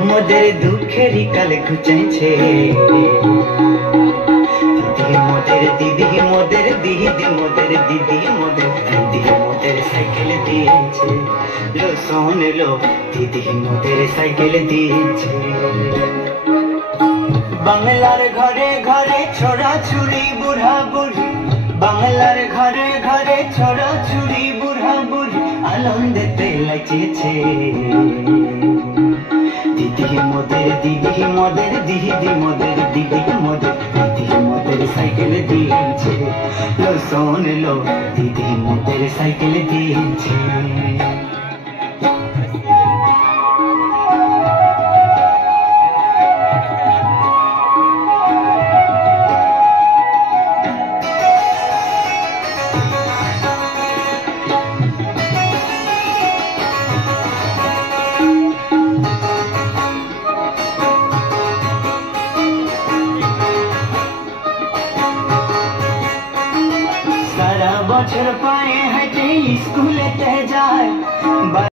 মোদের দুঃখের কাল ঘুচাইছে দিদি মোদের দিদি মোদের দিদি মোদের দিদি মোদের সাইকেল দিয়েছে লো শোন লো দিদি মোদের সাইকেল দিয়েছে বাংলার ঘরে ঘরে ছোড়া ছুরি বুড়া বুড়ি বাংলার ঘরে ঘরে ছোড়া ছুরি বুড়া বুড়ি আনন্দেতে লাইছে দিদি মোদের দিদি মোদের দিদি মোদের দিদি মোদের দিদি মোদের সাইকেল দিয়েছে লো শোন লো দিদি মোদের সাইকেল দিয়েছে বছর পায়ে হেঁটে স্কুলেতে যায়।